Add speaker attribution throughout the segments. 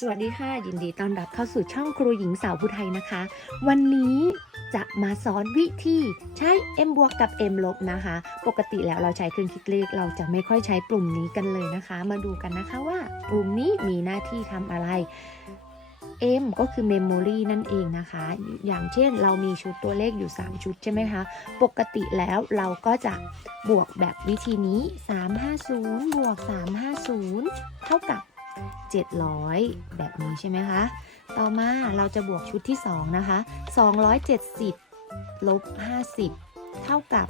Speaker 1: สวัสดีค่ะ ยินดีต้อนรับเข้าสู่ช่องครูหญิงสาวผู้ไทยนะคะ วันนี้จะมาสอนวิธีใช้ m บวกกับ m ลบนะคะ ปกติแล้วเราใช้เครื่องคิดเลข เราจะไม่ค่อยใช้ปุ่มนี้กันเลยนะคะ มาดูกันนะคะว่าปุ่มนี้มีหน้าที่ทำอะไร M ก็คือ Memory นั่นเองนะคะ อย่างเช่นเรามีชุดตัวเลขอยู่ 3 ชุดใช่ไหมคะ ปกติแล้วเราก็จะบวกแบบวิธีนี้ 350 บวก 350 เท่ากับ 700 แบบนี้ใช่ไหมคะ ต่อมาเราจะบวกชุดที่ 2 นะคะ 270 ลบ 50 เท่ากับ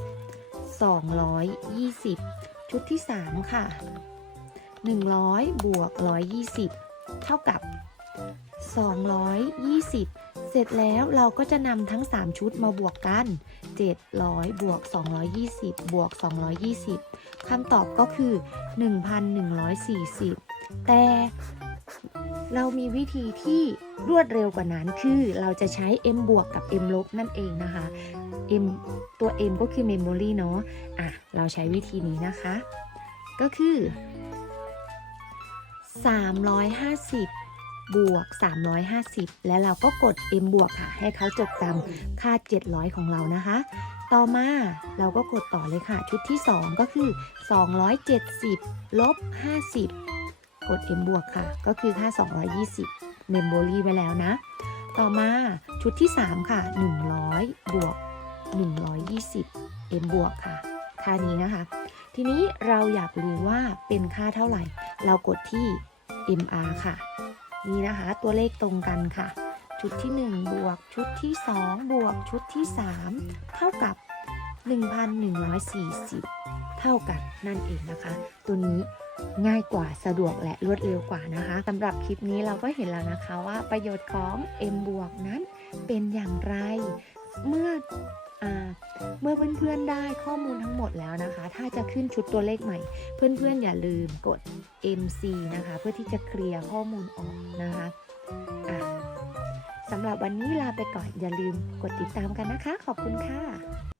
Speaker 1: 220 ชุดที่ 3 ค่ะ 100 บวก 120 เท่ากับ 220 เสร็จแล้วเราก็จะนำทั้ง 3 ชุดมาบวกกัน 700 บวก 220 บวก 220คำตอบก็คือ 1,140 แต่เรามีวิธีที่รวดเร็วกว่านั้นคือเราจะใช้ m บวกกับ m ลบนั่นเองนะคะ m ตัว m ก็คือ memory เนาะอะ เราใช้วิธีนี้นะคะ ก็คือ 350 บวก 350 แล้วเราก็กด m บวกค่ะ ให้เขาจดจำค่า 700 ของเรานะคะ ต่อมาเราก็กดต่อเลยค่ะ ชุดที่ 2 ก็คือ 270 ลบ 50 กด m บวกค่ะ ก็คือค่า 220เมมโมรีไว้แล้วนะ ต่อมาชุดที่ 3 ค่ะ 100 บวก 120 m บวกค่ะ ค่านี้นะคะ ทีนี้เราอยากรู้ว่าเป็นค่าเท่าไหร่ เรากดที่ mr ค่ะ นี่นะคะ ตัวเลขตรงกันค่ะ ชุดที่ 1 บวก ชุดที่ 2 บวก ชุดที่ 3 เท่ากับ 1,140 เท่ากันนั่นเองนะคะ ตัวนี้ง่ายกว่าสะดวกและรวดเร็วกว่านะคะสำหรับคลิปนี้เราก็เห็นแล้วนะคะว่าประโยชน์ของ m บวกนั้นเป็นอย่างไร เมื่อ อเพื่อนๆได้ข้อมูลทั้งหมดแล้วนะคะ ถ้าจะขึ้นชุดตัวเลขใหม่ เพื่อนๆอย่าลืมกด MC นะคะ เพื่อที่จะเคลียร์ข้อมูลออกนะคะะสำหรับวันนี้ลาไปก่อนอย่าลืมกดติดตามกันนะคะ ขอบคุณค่ะ